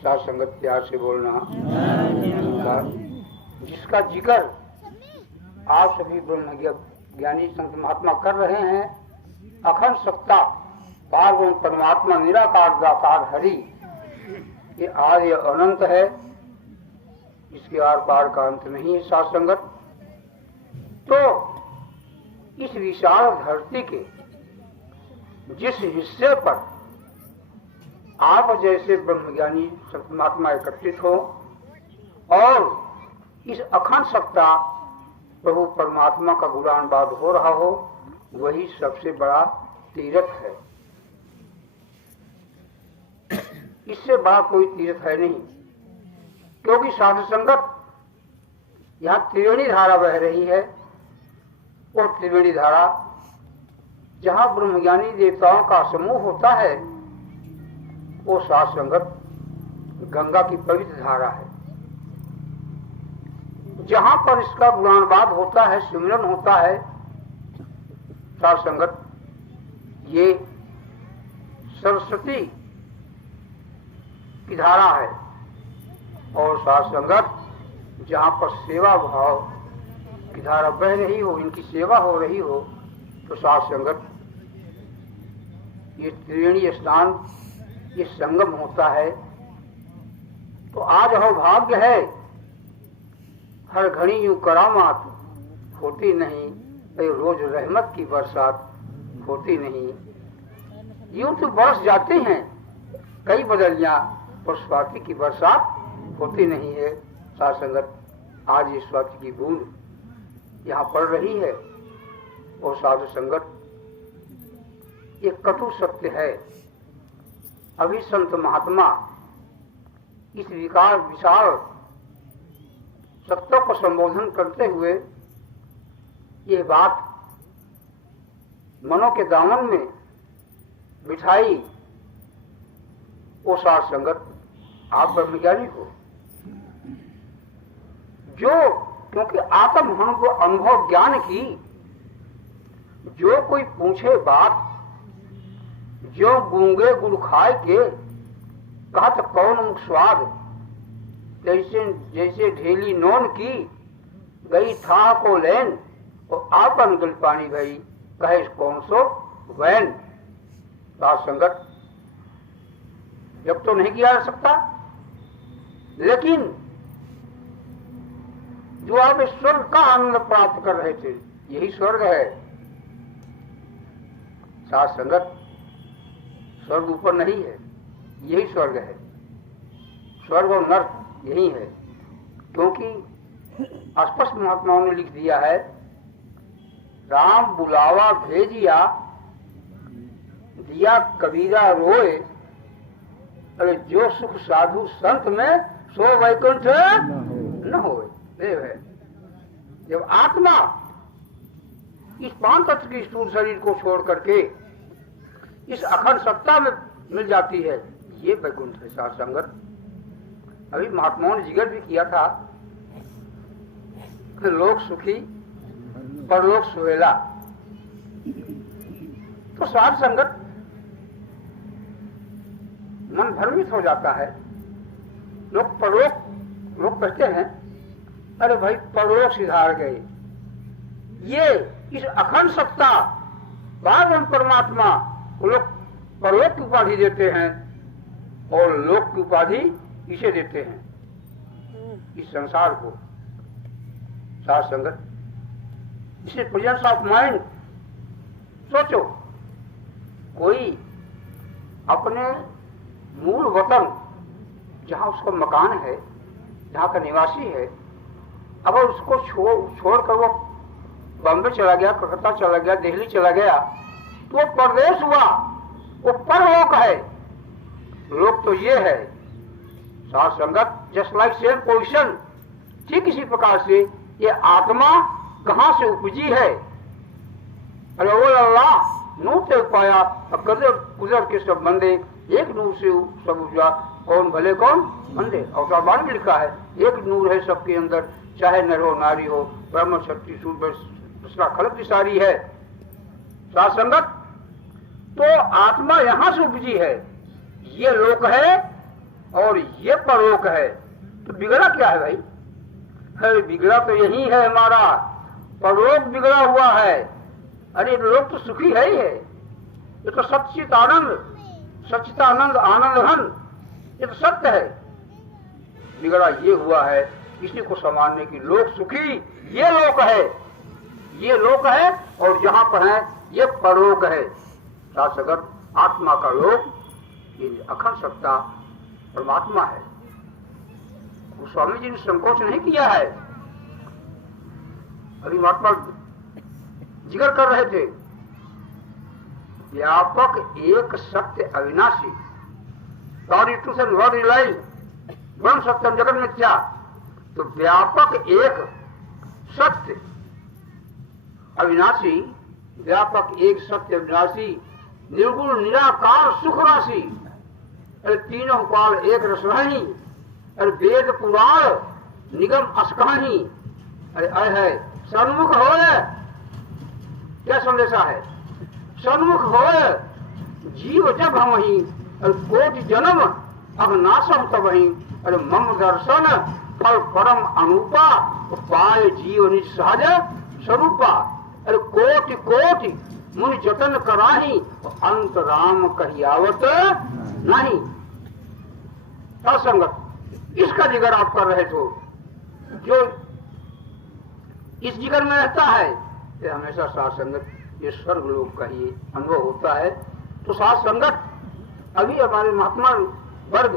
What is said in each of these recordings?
साथ संगत प्यार से बोलना। जिसका जिक्र आप सभी ब्रह्म ज्ञानी संत महात्मा कर रहे हैं, अखंड सत्ता पार ब्रह्म परमात्मा निराकार दातार हरि, ये आर्य अनंत है, इसके आर पार का अंत नहीं है। साथ संगत तो इस विशाल धरती के जिस हिस्से पर आप जैसे ब्रह्मज्ञानी संत महात्मा एकत्रित हो और इस अखंड सत्ता प्रभु परमात्मा का गुणानुवाद हो रहा हो, वही सबसे बड़ा तीर्थ है। इससे बड़ा कोई तीर्थ है नहीं, क्योंकि साधु संगत यहाँ त्रिवेणी धारा बह रही है, और त्रिवेणी धारा जहाँ ब्रह्मज्ञानी देवताओं का समूह होता है, वो साध संगत गंगा की पवित्र धारा है। जहां पर इसका गुणानुवाद होता है, सिमरन होता है, साध संगत ये सरस्वती की धारा है। और साध संगत जहां पर सेवा भाव की धारा बह रही हो, इनकी सेवा हो रही हो, तो साध संगत ये त्रिवेणी स्नान, ये संगम होता है। तो आज हो भाग्य है, हर घड़ी यूं करामात होती नहीं, रोज रहमत की बरसात होती नहीं। यूं तो बरस जाते हैं कई बदलियां, पर स्वाति की बरसात होती नहीं है। साथ संगत आज ये स्वाति की बूंद यहाँ पड़ रही है, और साधु संगत ये कटु सत्य है। अभी संत महात्मा इस विशाल सत्य को संबोधन करते हुए ये बात मनों के दामन में बिठाई। वो साध संगत आप ब्रह्मज्ञानी हो, जो क्योंकि आत्म अनुभव ज्ञान की जो कोई पूछे बात, जो गूंगे गुड़ खाए के कहत कौन मुख स्वाद, जैसे ढेली नोन की गई था को लेन, और आपन गल पानी भई कहे कौन सो वैन। साध संगत जब तो नहीं किया जा सकता, लेकिन जो आप स्वर्ग का आनंद प्राप्त कर रहे थे, यही स्वर्ग है। साध संगत स्वर्ग ऊपर नहीं है, यही स्वर्ग है। स्वर्ग और नर्क यही है, क्योंकि स्पष्ट महात्माओं ने लिख दिया है, राम बुलावा भेजिया दिया कबीरा रोए, अरे जो सुख साधु संत में सो वैकुंठ न होए। देव है, जब आत्मा इस पांच तत्व की स्थूल शरीर को छोड़ करके इस अखंड सत्ता में मिल जाती है, ये वैकुंठ है। साध संगत अभी महात्माओं ने जिक्र भी किया था कि लोक सुखी परलोक सुहेला। तो साध संगत मन भ्रमित हो जाता है। लोग परलोक लोग कहते हैं, अरे भाई परलोक सिधार गए। ये इस अखंड सत्ता पार परमात्मा को लोग परलोक की उपाधि देते हैं, और लोक की उपाधि इसे देते हैं, इस संसार को। साध संगत इसे प्रेजेंस ऑफ माइंड सोचो, कोई अपने मूल वतन जहाँ उसका मकान है, जहाँ का निवासी है, अगर उसको छोड़कर वो बॉम्बे चला गया, कलकत्ता चला गया, दिल्ली चला गया, तो वो परदेश हुआ, वो परलोक है। लोक तो ये है। साध संगत जस्ट लाइक सेम पोजिशन, ठीक इसी प्रकार से ये आत्मा कहाँ से उपजी है। अरे वो अल्लाह नूर से पाया, कुदर के सब बंदे, एक नूर से सब उपजा, कौन भले कौन अंधे। अवतार बाण में लिखा है, एक नूर है सबके अंदर, चाहे नर हो नारी हो, ब्रह्म शक्ति सूर्य दूसरा खलक की सारी है। साध संगत तो आत्मा यहां से उपजी है, ये लोक है, और ये परलोक है, तो बिगड़ा क्या है भाई? अरे बिगड़ा तो यही है हमारा, परलोक बिगड़ा हुआ है। अरे लोक तो सुखी है ही है, ये तो सच्चित आनंद, सच्चिदानंद आनंद घन, ये तो सत्य है। बिगड़ा ये हुआ है, इसी को संभालने की लोक सुखी ये लोक है, ये लोक है। और जहां पर है ये परलोक है। शासगर आत्मा का लोक ये अखंड सत्ता परमात्मा है। वो स्वामी जी ने संकोच नहीं किया है। अभी महात्मा जिक्र कर रहे थे व्यापक एक सत्य अविनाशी, ब्रह्म सत्यम जगत मिथ्या। तो व्यापक एक सत्य अविनाशी, व्यापक एक सत्य अविनाशी, निर्गुण निराकार सुख राशि। अरे तीनों काल एक रसवाही, अरे वेद पुराण निगम असकहानी। अरे है सन्मुख हो, क्या संदेशा है? सन्मुख हो जीव जब हम ही, अरे कोटि जन्म अब नाशम तब ही। अरे मम दर्शन फल परम अनुपा, पाए जीव निज सहज स्वरूपा। अरे कोटि कोटि मुनि जतन कराही, अंत राम कहियावत नहीं। असंगत इसका जिक्र आप कर रहे तो, जो इस जिक्र में रहता है ये हमेशा साथ संगत, ये स्वर्ग लोक का ही अनुभव होता है। तो साथ संगत अभी हमारे महात्मा वर्ग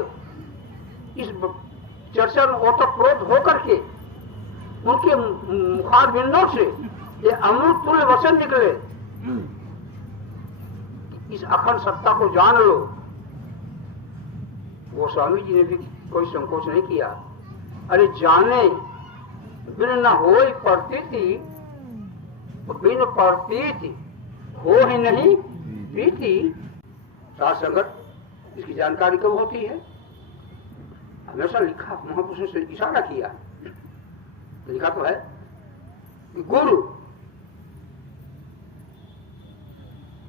इस चर्चा में ओतप्रोत होकर के उनके मुखार बिंदों से ये अमृत तुल्य वचन निकले, इस अखंड सत्ता को जान लो। वो स्वामी जी ने भी कोई संकोच नहीं किया। अरे जाने बिन न होई प्रतीति, बिन प्रतीति हो ही नहीं प्रीति। साथ संगत इसकी जानकारी कब होती है? हमेशा लिखा, महापुरुषों से इशारा किया, लिखा तो है गुरु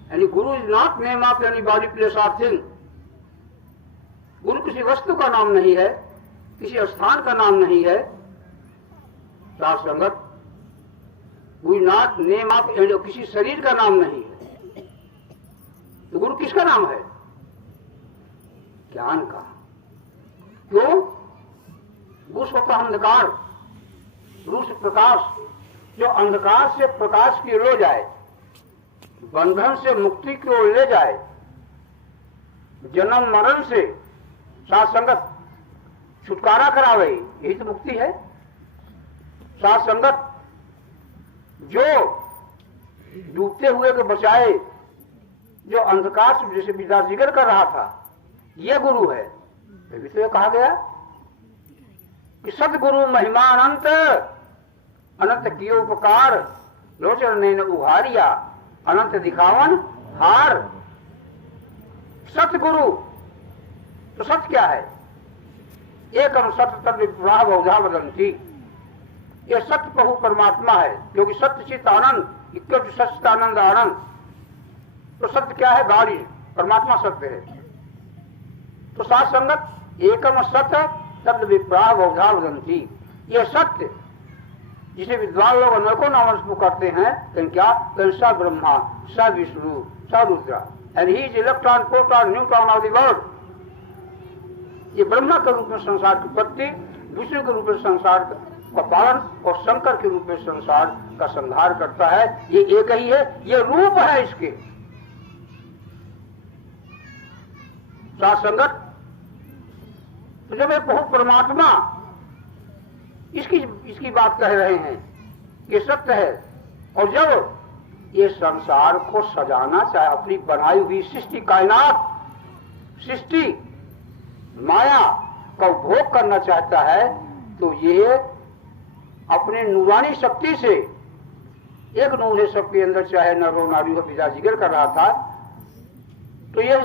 यानी गुरु is not name of any body place और थिंग। गुरु किसी वस्तु का नाम नहीं है, किसी स्थान का नाम नहीं है। साथ संगत गुरु नॉट नेम ऑफ एनी, किसी शरीर का नाम नहीं है। तो गुरु किसका नाम है? ज्ञान का। क्यों? गुरु स्वतः अंधकार, गुरु से प्रकाश, जो अंधकार से प्रकाश की ओर ले जाए, बंधन से मुक्ति की ओर ले जाए, जन्म मरण से साथ संगत छुटकारा करावे, यही तो मुक्ति है। साथ संगत जो डूबते हुए को बचाए, जो अंधकार से जैसे विदा जिक्र कर रहा था, ये गुरु है। अभी तो ये कहा गया कि सदगुरु महिमा अनंत, अनंत कियो उपकार, लोचन ने उघारिया, अनंत दिखावन हार। सतगुरु तो सत्य क्या है? एकम सत्य तद विप्राह बहुधा वदंती। ये सत्य प्रभु परमात्मा है, क्योंकि सत्य चित आनंद, क्योंकि सचित आनंद आनंद। तो सत्य क्या है? गाड़ी परमात्मा सत्य है। तो साथ संगत एकम सत्य तद विप्राह बहुधा वदंती। ये सत्य जिसे विद्वान लोग अनेकों नाम करते हैं, कहीं क्या? कहीं स ब्रह्मा, स विष्णु, स Rudra, and he is electron, proton, neutron of the world. ये ब्रह्मा के रूप में संसार की उत्पत्ति, विष्णु के रूप में संसार का पालन, और शंकर के रूप में संसार का संहार करता है। ये एक ही है, ये रूप है इसके। साथ संगत तो जब एक बहुत परमात्मा इसकी बात कह रहे हैं कि सत्य है, और जब ये संसार को सजाना चाहे, अपनी बनाई हुई सृष्टि, कायनात सृष्टि माया का उपभोग करना चाहता है, तो ये अपने नूरानी शक्ति से, एक नूर सबके अंदर चाहे नरो नारी का पिता जिक्र कर रहा था, तो ये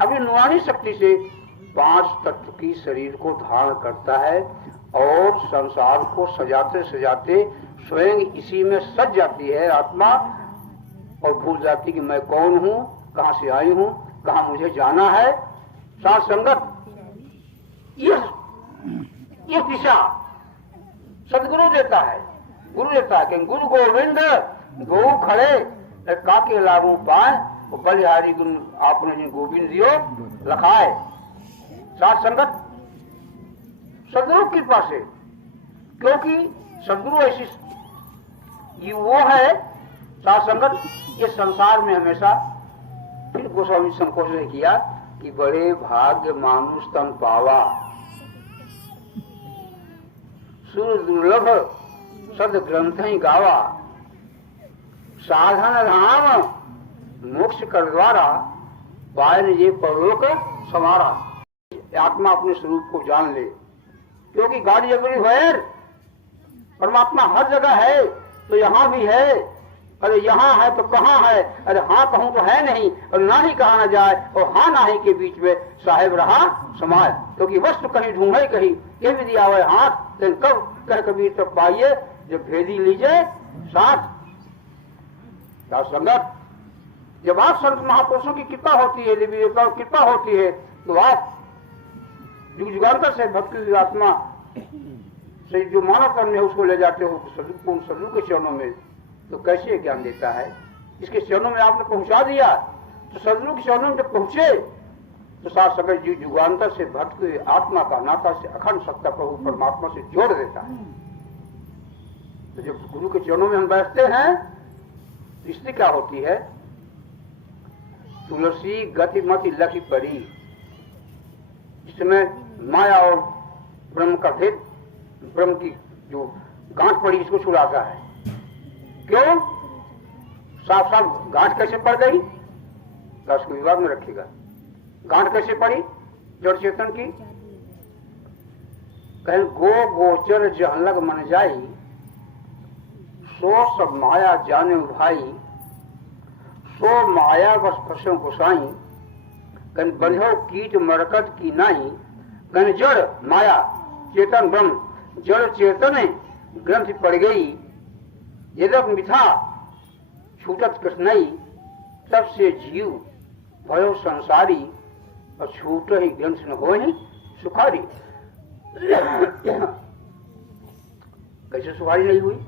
अभी नूरानी शक्ति से 5 तत्व की शरीर को धारण करता है, और संसार को सजाते सजाते स्वयं इसी में सज जाती है आत्मा, और भूल जाती कि मैं कौन हूं, कहां से आई हूं, कहां मुझे जाना है। साथ संगत ये दिशा सदगुरु देता है, गुरु देता है कि गुरु गोविंद गो खड़े काके लागू पाए, बलिहारी गुरु आपने जिन गोविंद दियो लखाए। साथ संगत सदगुरु की कृपा से, क्योंकि सदगुरु ऐसी ये वो है साथ संगत, ये संसार में हमेशा फिर गोस्वामी संकोच ने किया कि बड़े भाग्य मानुष तन पावा, सुर दुर्लभ सद ग्रंथ ही गावा, साधन राम मोक्ष कर द्वारा, पायन ये परलोक समारा। आत्मा अपने स्वरूप को जान ले, क्योंकि गाड़ी जबरी वैर परमात्मा हर जगह है, तो यहाँ भी है। अरे यहाँ है तो कहाँ है, अरे हाँ कहूँ तो है नहीं, और ना ही कहा ना जाए, और हाँ ना ही के बीच में साहेब रहा समाय। क्योंकि वस्तु कहीं ढूंढे कहीं ये भी दिया हुआ हाथ, कब कह कबीर तब पाइए जब भेदी लीजिए साथ। संगत जब आप संत महापुरुषों की कृपा होती है, देवी देवताओं की कृपा होती है, तो आप युग युगांतर से भक्ति आत्मा से जो मानव करने उसको ले जाते हो सदगुरु के चरणों में, तो कैसे ज्ञान देता है। इसके चरणों में आपने पहुंचा दिया, तो सदगुरु के चरणों में जब पहुंचे तो साथ सगर युग युगांतर से भक्त आत्मा का नाता से अखंड सत्ता प्रभु परमात्मा से जोड़ देता है। तो जब गुरु के चरणों में हम बैठते हैं, इसलिए क्या होती है, तुलसी गति मति लखी परी। इसमें माया और ब्रह्म का भेद, ब्रह्म की जो गांठ पड़ी इसको छुड़ाता है। क्यों? साफ साफ गांठ कैसे पड़ गई, उसको विवाद में रखेगा। गांठ कैसे पड़ी जड़ चेतन की? कहीं गो गोचर जहन लग मन जाई, सो सब माया जाने भाई, सो माया बस फसों गोसाई, कन बंधो कीट मरकत की नाई, कन जड़ माया चेतन ब्रह्म, जड़ चेतन ग्रंथ पड़ गई, यदक मिथा छूटत कृष्णई, तब से जीव भयो संसारी, और छूट ही ग्रंथ न हो ही सुखारी। कैसे सुखारी नहीं हुई?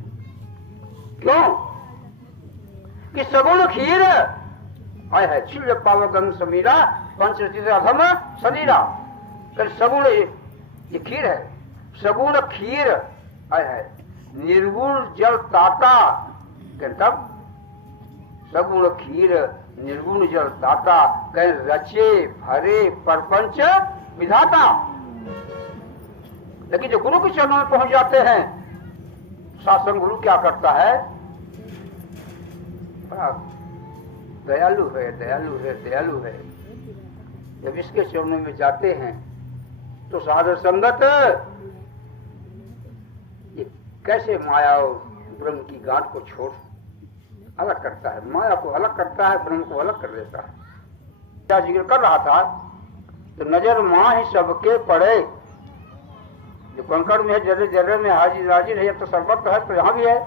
क्यों? कि सगुण खीर आय है, छिल पावगंग समीरा, पंचम शरीरा। सगुण ये खीर है, सगुण खीर आय है, निर्गुण जल ताता। तब सगुण खीर निर्गुण जल ताता, कह रचे भरे परपंच विधाता। लेकिन जो गुरु के चरणों में पहुंच जाते हैं, शासन गुरु क्या करता है, दयालु है, दयालु है, दयालु है। जब इसके चरणों में जाते हैं तो साधु संगत ये कैसे माया और ब्रह्म की गांठ को छोड़ अलग करता है, माया को अलग करता है, ब्रह्म को अलग कर देता है। क्या जिक्र कर रहा था, तो नजर माह सबके पड़े, जो कंकड़ में है, जर्रे जर्रे में हाजिर हाजिर है, तो सरबत है, तो यहाँ भी है।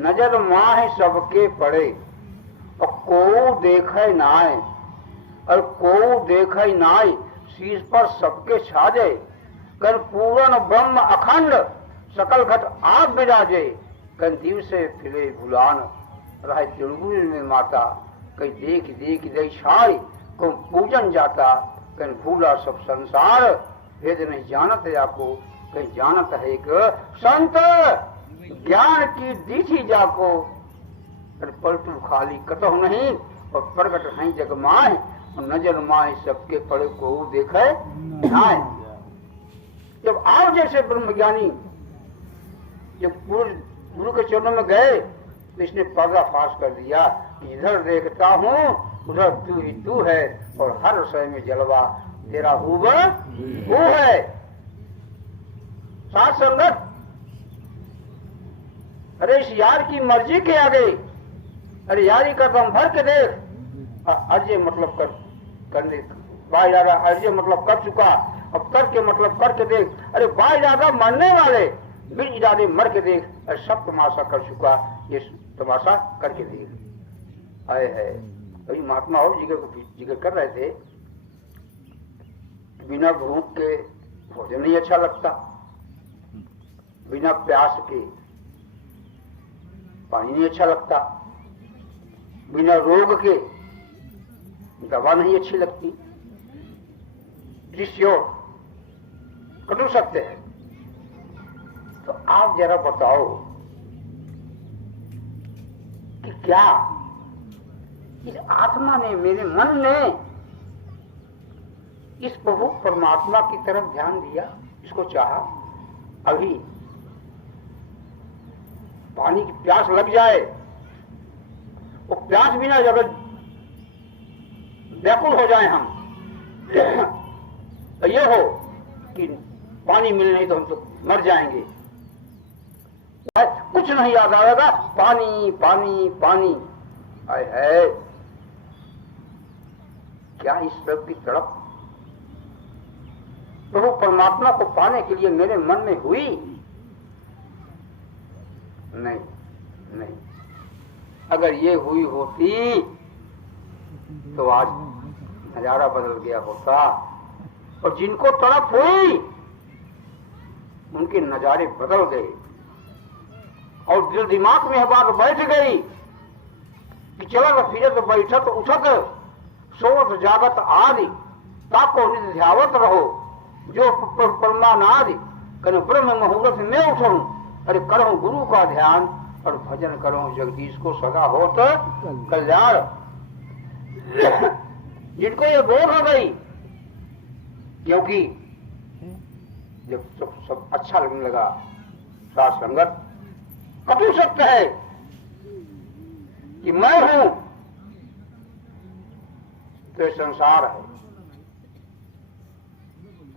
नजर माह सबके पड़े, और को देखे नाय, और को देखे नाय, शीश पर सबके छाजे, कर पूर्ण ब्रह्म अखंड, सकल घट आप विराजे, कर दिव से फिरे भुलान, रहे तिरुगुल में माता, कहीं देख देख दे छाई, को पूजन जाता, कहीं भूला सब संसार, भेद नहीं जानत है आपको, कहीं जानत है एक संत, ज्ञान की दीठी जाको, पलटू खाली कतहु नहीं, और प्रगट है जग माय, और नजर माय सबके पड़े को देखे नाय। जब आप जैसे ब्रह्मज्ञानी जब गुरु के चरणों में गए, तो इसने पर्दा फाश कर दिया, इधर देखता हूँ उधर तू ही तू है, और हर समय में जलवा तेरा हुआ वो है। साथ संगत, अरे इस यार की मर्जी के आगे, अरे यारी का दम भर के देख, अर्ज मतलब करने बाय ज्यादा अर्ज मतलब कर चुका, अब करके मतलब करके देख, अरे बाय ज्यादा मरने वाले बिन इरादे मर के देख, अरे सब तमाशा कर चुका, ये तमाशा करके देख। आए है अभी महात्मा और जिक्र कर रहे थे, बिना भूख के भोजन नहीं अच्छा लगता, बिना प्यास के पानी नहीं अच्छा लगता, बिना रोग के दवा नहीं अच्छी लगती। जिस योर कटु सत्य है। तो आप जरा बताओ कि क्या इस आत्मा ने, मेरे मन ने इस प्रभु परमात्मा की तरफ ध्यान दिया, इसको चाहा? अभी पानी की प्यास लग जाए, वो प्यास बिना जगत व्याकुल हो जाए हम, तो ये हो कि पानी मिले नहीं तो हम तो मर जाएंगे, कुछ नहीं याद आएगा, पानी पानी पानी। आए है क्या इस सब की तड़प प्रभु परमात्मा को पाने के लिए मेरे मन में हुई? नहीं नहीं। अगर ये हुई होती तो आज नजारा बदल गया होता, और जिनको तड़प हुई उनके नजारे बदल गए, और दिल दिमाग में बात बैठ गई कि चलत फिरत बैठत उठत सोवत जागत आदि ताको निधि ध्यावत रहो, जो परमानादि कन ब्रह्म मुहूर्त में उठूं, अरे करो गुरु का ध्यान और भजन करो जगदीश को सदा होत कल्याण। जिनको ये बोध हो गई, क्योंकि जब सब अच्छा लगने लगा, साथ संगत कटु सत्य है कि मैं हूं तो ये संसार है।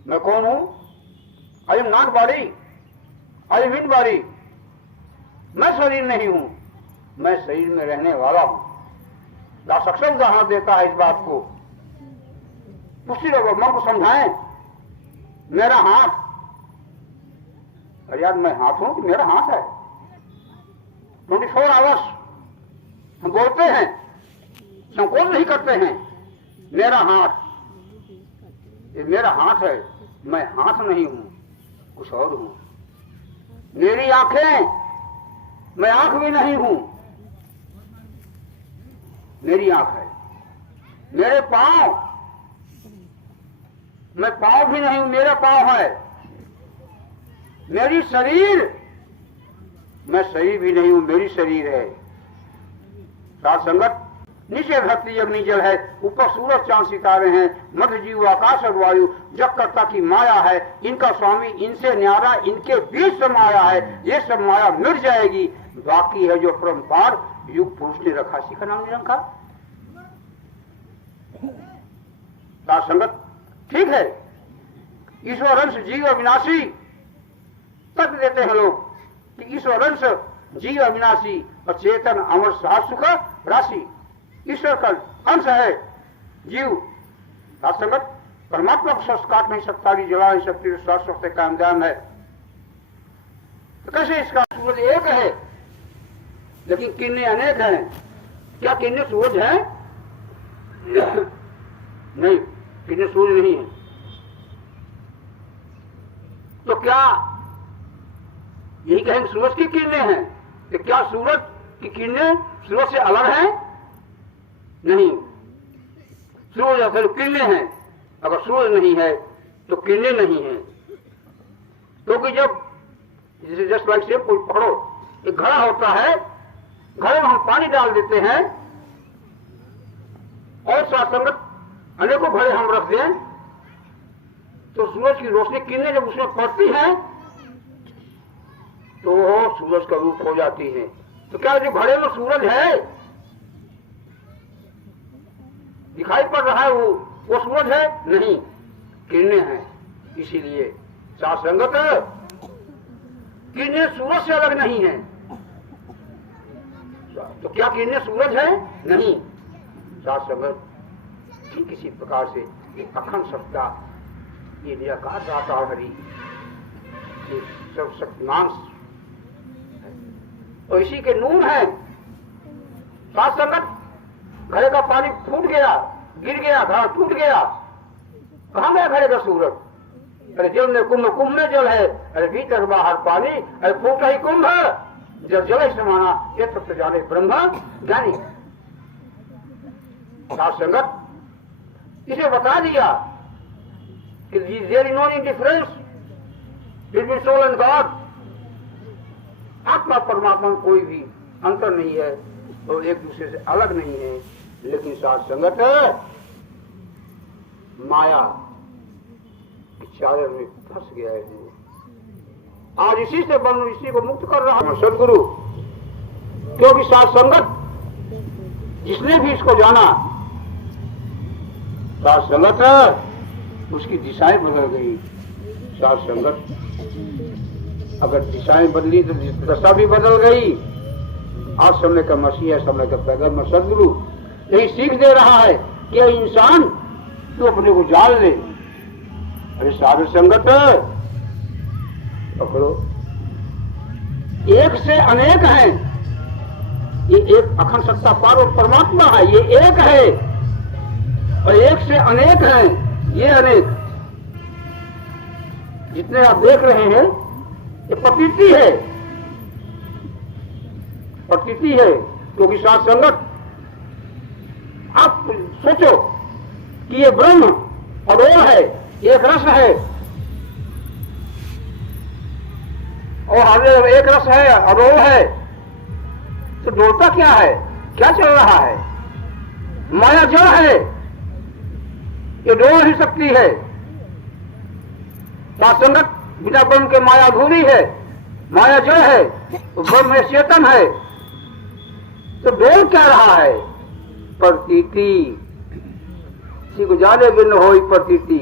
मैं कौन हूं? I am not body, I am in body. मैं शरीर नहीं हूं, मैं शरीर में रहने वाला हूं। सक्षम उदाहरण देता है इस बात को। पुष्टि लोग मन को समझाएं। मेरा हाथ, अरे यार मैं हाथ हूं कि मेरा हाथ है? 24 आवर्स हम बोलते हैं, संकोच नहीं करते हैं, मेरा हाथ, ये मेरा हाथ है, मैं हाथ नहीं हूं, कुछ और हूं। मेरी आंखें, मैं आंख भी नहीं हूं, मेरी आंख है। मेरे पांव, मैं पांव भी नहीं हूं, मेरा पांव है। मेरी शरीर, मैं शरीर भी नहीं हूं, मेरी शरीर है। साथ संगत, नीचे धरती अग्नि जल है, ऊपर सूरज चांद सितारे हैं, मध्य जीव आकाश और वायु जगकर्ता की माया है। इनका स्वामी इनसे न्यारा, इनके बीच समाया है। ये सब माया मिट जाएगी, बाकी है जो परम्पार युग पुरुष ने रखा, सीखा नाम निरंकार। साथ संगत, ठीक है, ईश्वर अंश जीव अविनाशी तक देते हैं लोग कि ईश्वर अंश जीव अविनाशी और चेतन अमर सात सुख राशि। ईश्वर का अंश है जीव। साथ संगत, परमात्मा को शस्त्र काट नहीं सकता, जला नहीं सकती, शाश्वत का अंजाम है। तो कैसे इसका सूरज एक है लेकिन किरणें अनेक हैं? क्या किरणें सूरज है? नहीं, किरणें सूरज नहीं है। तो क्या यही कहेंगे सूरज की किरणें हैं? तो क्या सूरज की किरणें सूरज से अलग हैं? नहीं, सूरज असल किरणें हैं। अगर सूरज नहीं है तो किरणें नहीं है। क्योंकि जब जैसे जस्ट लाइक से कोई पकड़ो, एक घड़ा होता है, घड़े में हम पानी डाल देते हैं और साथ संगत अनेकों घड़े हम रख दें, तो सूरज की रोशनी किरणें जब उसमें पड़ती हैं तो वो सूरज का रूप हो जाती है। तो क्या जो घड़े में सूरज है दिखाई पड़ रहा है, वो सूरज है? नहीं, किरणें हैं। इसीलिए साथ संगत, किरणें सूरज से अलग नहीं है। तो क्या किरणें सूरज है? नहीं। साथ संगत, ठीक इसी प्रकार से ये अखंड सत्ता, ये निराकार दाता हरि, ये सब शक्तिमान और इसी के नून है। साथ संगत, घड़े का पानी फूट गया, गिर गया, घड़ा टूट गया, कहां गया घड़े का सूरज? अरे जल में कुंभ, कुंभ में जल है, अरे भीतर बाहर पानी, अरे फूटा ही कुंभ, जब जल समाना ये तत्व जाने ब्रह्म ज्ञानी। साथ संगत इसे बता दिया कि there is no difference between soul and God. आत्मा परमात्मा में कोई भी अंतर नहीं है और एक दूसरे से अलग नहीं है, लेकिन साथ संगत है माया की चादर में फंस गया है। आज इसी से बंधु इसी को मुक्त कर रहा है सदगुरु, क्योंकि साथ संगत जिसने भी इसको जाना, साथ संगत है उसकी दिशाएं बदल गई। साथ संगत अगर दिशाएं बदली तो दशा भी बदल गई। आज समय का मसीह है, समय का पैगंबर सदगुरु यही सीख दे रहा है कि इंसान तू अपने को जान ले। अरे साधु संगत पकड़ो, एक से अनेक हैं, ये एक अखंड सत्ता पार और परमात्मा है, ये एक है और एक से अनेक हैं, ये अनेक जितने आप देख रहे हैं ये प्रतीति है, प्रतीति है। क्योंकि साथ संगत आप सोचो कि ये ब्रह्म अडोल है, एक रस है और एक रस है, अडोल है, तो डोलता क्या है, क्या चल रहा है? माया जड़ है, ये डोल ही सकती है। साथ संगत बिना ब्रह्म के माया अधूरी है, माया जड़ है तो ब्रह्म चेतन है, तो डोल क्या रहा है? प्रतीति। किसी को जाने भिन्न हो प्रतीति,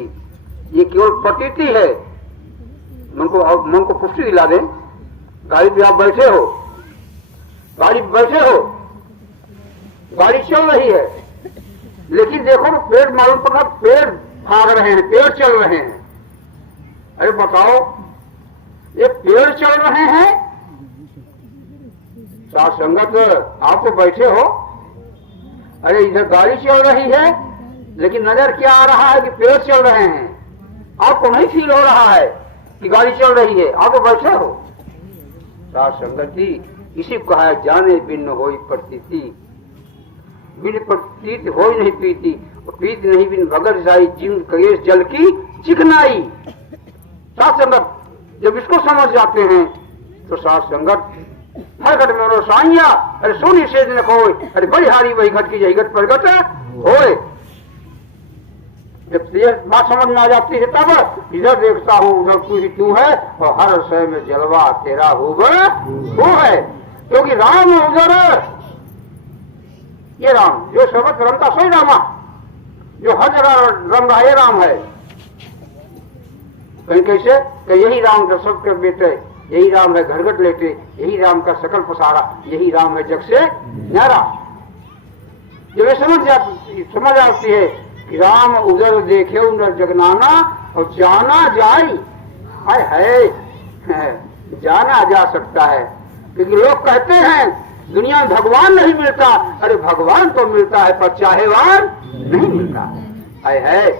ये केवल प्रतीति है। मन को पुष्टि दिला दें। गाड़ी पे आप बैठे हो, गाड़ी पे बैठे हो, गाड़ी चल रही है, लेकिन देखो तो पेड़ मालूम पड़ा, पेड़ भाग रहे हैं, पेड़ चल रहे हैं। अरे बताओ, ये पेड़ चल रहे हैं? साथ संगत आप तो बैठे हो, अरे इधर गाड़ी चल रही है, लेकिन नजर क्या आ रहा है कि पेड़ चल रहे हैं। आपको नहीं फील हो रहा है कि गाड़ी चल रही है, आप तो बैठे हो। साथ संगति इसी को कहा है जाने भिन्न होई प्रतीति, बिन प्रतीत हो नहीं पीती, पीत नहीं बिन भगर जाई, जीव कलेश जल की चिकनाई। साथ संगत जब इसको समझ जाते हैं तो साथ संगत हर घट में साइया, अरे सोनी से न खोए, अरे बड़ी हारी वही घट की जही घट प्रगट होए। जब ये बात समझ में आ जाती है तब इधर देखता हूँ उधर तू ही तू है और हर शय में जलवा तेरा होगा वो है। क्योंकि राम उधर, ये राम जो शब्द रमता सही रामा, जो हर जगह रम रहा ये राम है। कहीं कैसे कि यही राम दशरथ के बेटे, यही राम है घरघट लेटे, यही राम का सकल पसारा, यही राम है जग से न्यारा। जब ये समझ आती है कि राम उधर देखे उधर जगनाना और जाना जाई, है जाना जा सकता है। क्योंकि लोग कहते हैं दुनिया में भगवान नहीं मिलता, अरे भगवान तो मिलता है पर चाहेवान नहीं मिलता है।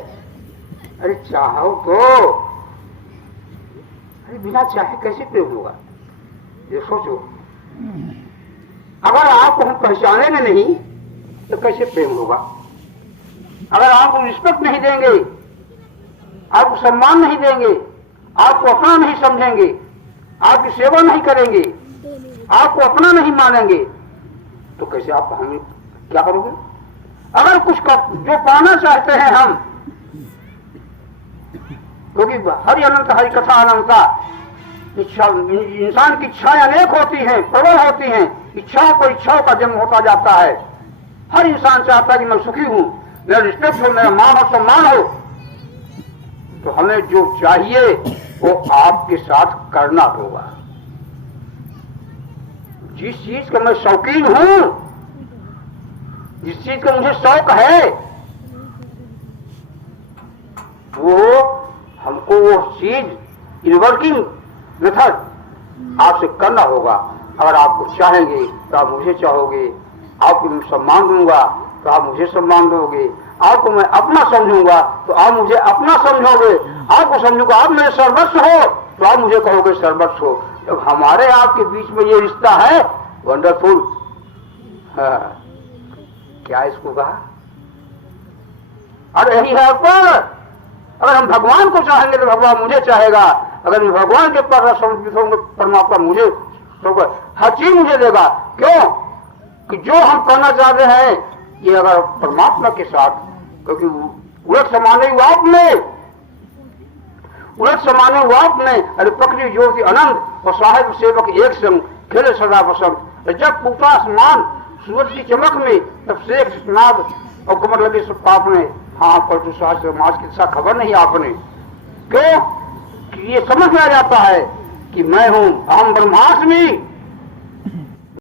अरे चाहो तो, बिना चाहे कैसे प्रेम होगा? ये सोचो, अगर आपको हम पहचानेंगे नहीं तो कैसे प्रेम होगा? अगर आपको रिस्पेक्ट नहीं देंगे, आपको सम्मान नहीं देंगे, आपको अपना नहीं समझेंगे, आपकी सेवा नहीं करेंगे, आपको अपना नहीं मानेंगे, तो कैसे आप हमें क्या करोगे? अगर कुछ जो पाना चाहते हैं हम, क्योंकि हरि अनंत हरि कथा अनंता, इच्छा इंसान की इच्छाएं अनेक होती हैं, प्रबल होती हैं, इच्छाओं पर इच्छाओं का जन्म होता जाता है। हर इंसान चाहता है कि मैं सुखी हूं, मेरा रिस्पेक्ट हो, मेरा मान और सम्मान हो। तो हमें जो चाहिए वो आपके साथ करना होगा। जिस चीज का मैं शौकीन हूं, जिस चीज का मुझे शौक है, वो हमको वो चीज इन वर्किंग मेथड आपसे करना होगा। अगर आपको चाहेंगे तो आप मुझे चाहोगे, आपको सम्मान दूंगा तो आप मुझे सम्मान दोगे, आपको मैं अपना समझूंगा तो आप मुझे अपना समझोगे, आपको समझूंगा आप मेरे सर्वस्व हो तो आप मुझे कहोगे सर्वस्व हो। जब हमारे आपके बीच में ये रिश्ता है, वंडरफुल। हाँ, क्या इसको कहा? और यही है पर अगर हम भगवान को चाहेंगे तो भगवान मुझे चाहेगा, अगर मैं भगवान के पर समर्पित होंगे परमात्मा मुझे हर चीज मुझे देगा। क्यों कि जो हम करना चाहते हैं ये अगर परमात्मा के साथ, क्योंकि उलट समाने वाप में अरे प्रकृति ज्योति अनंत और साहेब सेवक एक संग खेले सदा पसंद। जब पूरा आसमान सूरज की चमक में तब शेख नाद और कमर लगे सब पाप में। हाँ पर जो समाज की दिशा खबर नहीं आपने। क्यों कि ये समझ में आ जाता है कि मैं हूं अहम ब्रह्मास्मि,